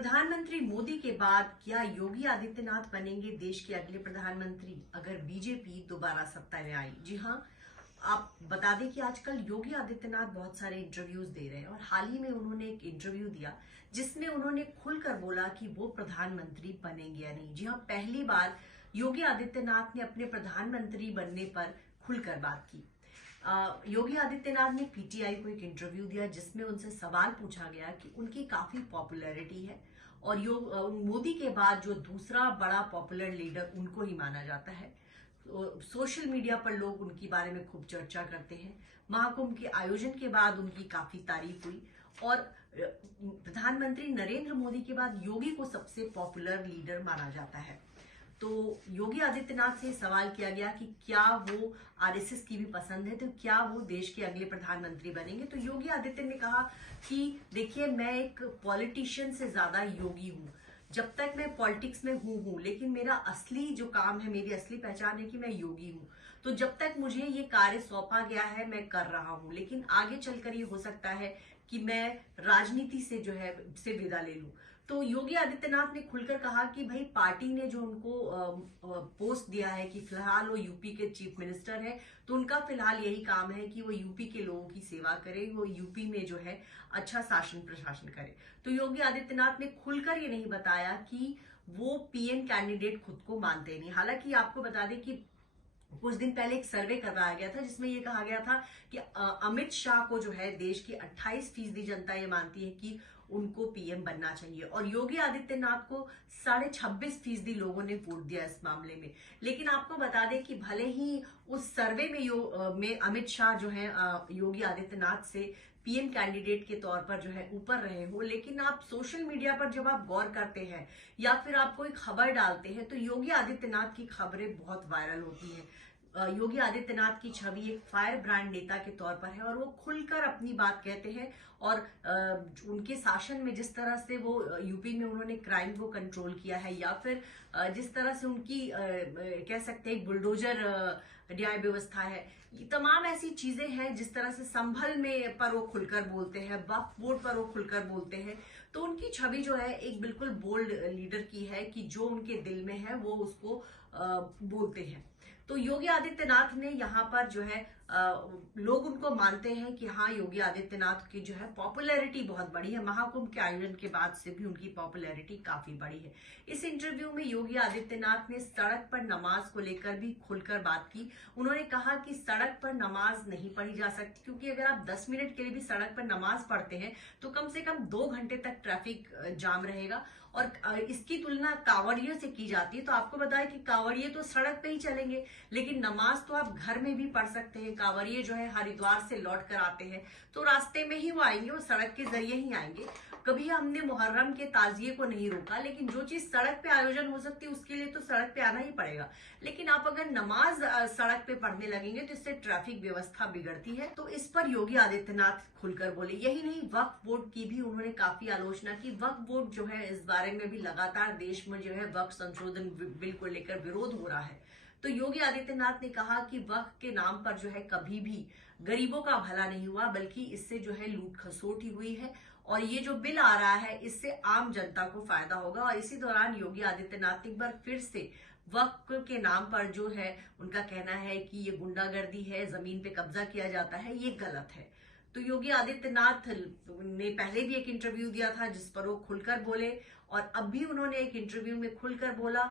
प्रधानमंत्री मोदी के बाद क्या योगी आदित्यनाथ बनेंगे देश के अगले प्रधानमंत्री अगर बीजेपी दोबारा सत्ता में आई? जी हाँ, आप बता दें कि आजकल योगी आदित्यनाथ बहुत सारे इंटरव्यूज दे रहे हैं और हाल ही में उन्होंने एक इंटरव्यू दिया जिसमें उन्होंने खुलकर बोला कि वो प्रधानमंत्री बनेंगे या नहीं। जी हाँ, पहली बार योगी आदित्यनाथ ने अपने प्रधानमंत्री बनने पर खुलकर बात की। योगी आदित्यनाथ ने पीटीआई को एक इंटरव्यू दिया जिसमें उनसे सवाल पूछा गया कि उनकी काफी पॉपुलैरिटी है और मोदी के बाद जो दूसरा बड़ा पॉपुलर लीडर उनको ही माना जाता है। तो सोशल मीडिया पर लोग उनके बारे में खूब चर्चा करते हैं। महाकुंभ के आयोजन के बाद उनकी काफी तारीफ हुई और प्रधानमंत्री नरेंद्र मोदी के बाद योगी को सबसे पॉपुलर लीडर माना जाता है। तो योगी आदित्यनाथ से सवाल किया गया कि क्या वो आरएसएस की भी पसंद है, तो क्या वो देश के अगले प्रधानमंत्री बनेंगे। तो योगी आदित्य ने कहा कि देखिए, मैं एक पॉलिटिशियन से ज्यादा योगी हूं। जब तक मैं पॉलिटिक्स में हूं, लेकिन मेरा असली जो काम है, मेरी असली पहचान है कि मैं योगी हूं। तो जब तक मुझे ये कार्य सौंपा गया है मैं कर रहा हूं, लेकिन आगे चलकर ये हो सकता है कि मैं राजनीति से से विदा ले लूं। तो योगी आदित्यनाथ ने खुलकर कहा कि भाई, पार्टी ने जो उनको पोस्ट दिया है कि फिलहाल वो यूपी के चीफ मिनिस्टर है, तो उनका फिलहाल यही काम है कि वो यूपी के लोगों की सेवा करे, वो यूपी में अच्छा शासन प्रशासन करे। तो योगी आदित्यनाथ ने खुलकर ये नहीं बताया कि वो पीएम कैंडिडेट खुद को मानते नहीं। हालांकि आपको बता दें कि कुछ दिन पहले एक सर्वे करवाया गया था जिसमें ये कहा गया था कि अमित शाह को देश की 28% जनता ये मानती है कि उनको पीएम बनना चाहिए और योगी आदित्यनाथ को 26.5% लोगों ने वोट दिया इस मामले में। लेकिन आपको बता दें कि भले ही उस सर्वे में अमित शाह योगी आदित्यनाथ से पीएम कैंडिडेट के तौर पर ऊपर रहे हो, लेकिन आप सोशल मीडिया पर जब आप गौर करते हैं या फिर आप कोई खबर डालते हैं तो योगी आदित्यनाथ की खबरें बहुत वायरल होती हैं। योगी आदित्यनाथ की छवि एक फायर ब्रांड नेता के तौर पर है और वो खुलकर अपनी बात कहते हैं और उनके शासन में जिस तरह से वो यूपी में उन्होंने क्राइम को कंट्रोल किया है या फिर जिस तरह से उनकी कह सकते हैं बुलडोजर न्याय व्यवस्था है, ये तमाम ऐसी चीजें हैं। जिस तरह से संभल में पर वो खुलकर बोलते हैं, वक्फ बोर्ड पर वो खुलकर बोलते हैं, तो उनकी छवि एक बिल्कुल बोल्ड लीडर की है कि जो उनके दिल में है वो उसको बोलते हैं। तो योगी आदित्यनाथ ने यहाँ पर लोग उनको मानते हैं कि हाँ, योगी आदित्यनाथ की पॉपुलैरिटी बहुत बड़ी है। महाकुंभ के आयोजन के बाद से भी उनकी पॉपुलैरिटी काफी बड़ी है। इस इंटरव्यू में योगी आदित्यनाथ ने सड़क पर नमाज को लेकर भी खुलकर बात की। उन्होंने कहा कि सड़क पर नमाज नहीं पढ़ी जा सकती, क्योंकि अगर आप 10 मिनट के लिए भी सड़क पर नमाज पढ़ते हैं तो कम से कम 2 घंटे तक ट्रैफिक जाम रहेगा। और इसकी तुलना कांवड़ियों से की जाती है, तो आपको बताया कि कांवड़िए तो सड़क पे ही चलेंगे, लेकिन नमाज तो आप घर में भी पढ़ सकते हैं। कांवड़िए हरिद्वार से लौट कर आते हैं तो रास्ते में ही वो आएंगे, वो सड़क के जरिए ही आएंगे। कभी हमने मुहर्रम के ताजिए को नहीं रोका, लेकिन जो चीज सड़क पे आयोजन हो सकती है उसके लिए तो सड़क पे आना ही पड़ेगा। लेकिन आप अगर नमाज सड़क पे पढ़ने लगेंगे तो इससे ट्रैफिक व्यवस्था बिगड़ती है। तो इस पर योगी आदित्यनाथ खुलकर बोले। यही नहीं, वक्फ बोर्ड की भी उन्होंने काफी आलोचना की। वक्फ बोर्ड इस बारे में भी लगातार देश में वक्फ संशोधन बिल को लेकर विरोध हो रहा है। तो योगी आदित्यनाथ ने कहा कि वक्फ के नाम पर कभी भी गरीबों का भला नहीं हुआ, बल्कि इससे लूट खसोट ही हुई है और ये जो बिल आ रहा है इससे आम जनता को फायदा होगा। और इसी दौरान योगी आदित्यनाथ ने एक बार फिर से वक्फ के नाम पर उनका कहना है कि ये गुंडागर्दी है, जमीन पे कब्जा किया जाता है, ये गलत है। तो योगी आदित्यनाथ ने पहले भी एक इंटरव्यू दिया था जिस पर वो खुलकर बोले और अब भी उन्होंने एक इंटरव्यू में खुलकर बोला